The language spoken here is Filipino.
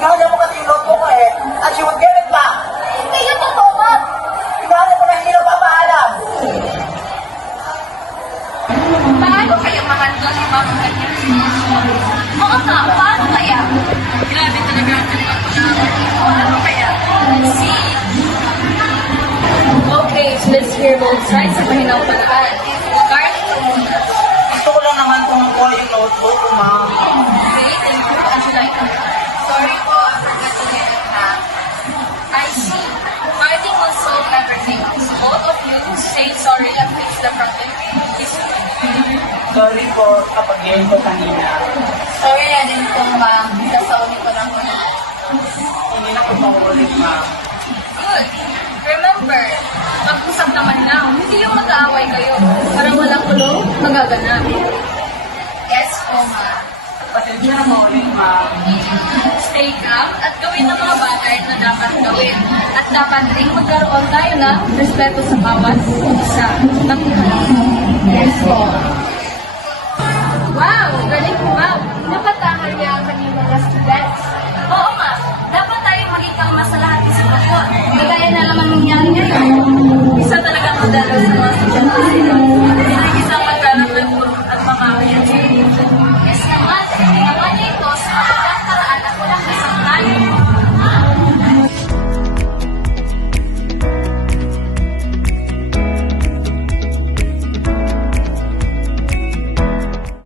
Hinahaya mo kasi yung notebook ko eh. And she would give it back. Hindi yun totoo, ma'am. Hinahaya mo na hindi na papaalam. Paano kaya mahandle yung mga ganyan? Oo nga, paano kaya? Grabe talaga ang paano kaya? Let's see. Okay, so let's hear both sides sa pahinang paraan. Regarding the muna. Gusto ko lang naman kung kuha yung notebook ko, ma'am. Okay, thank you. Would you like to? Sorry po, I forgot to get it back. I see. Regarding will solve everything. So both of you say sorry and fix the problem. Sorry po kapag ngayon ko kanina. Sorry na din po, ma'am. Nasauli ko lang ulit. Hindi na ko paulit, ma'am. Good. Remember, mag-usap naman lang. Hindi yung mag-aaway kayo. Parang walang kulong, magaganap. Yes po, ma'am. Pasensya na mo ulit, ma'am. Stay calm at gawin ang mga bagay na dapat gawin. At dapat rin magkaroon tayo ng respeto sa bawat isa. Yes po. Wow! Galing po, ma'am. Napatahan niya ang kanyang mga students. Oo, ma'am. Dapat tayong maging kalma sa lahat ng sitwasyon. Kagaya na naman nangyari ngayon. Isa talaga madalo sa mga estudyante.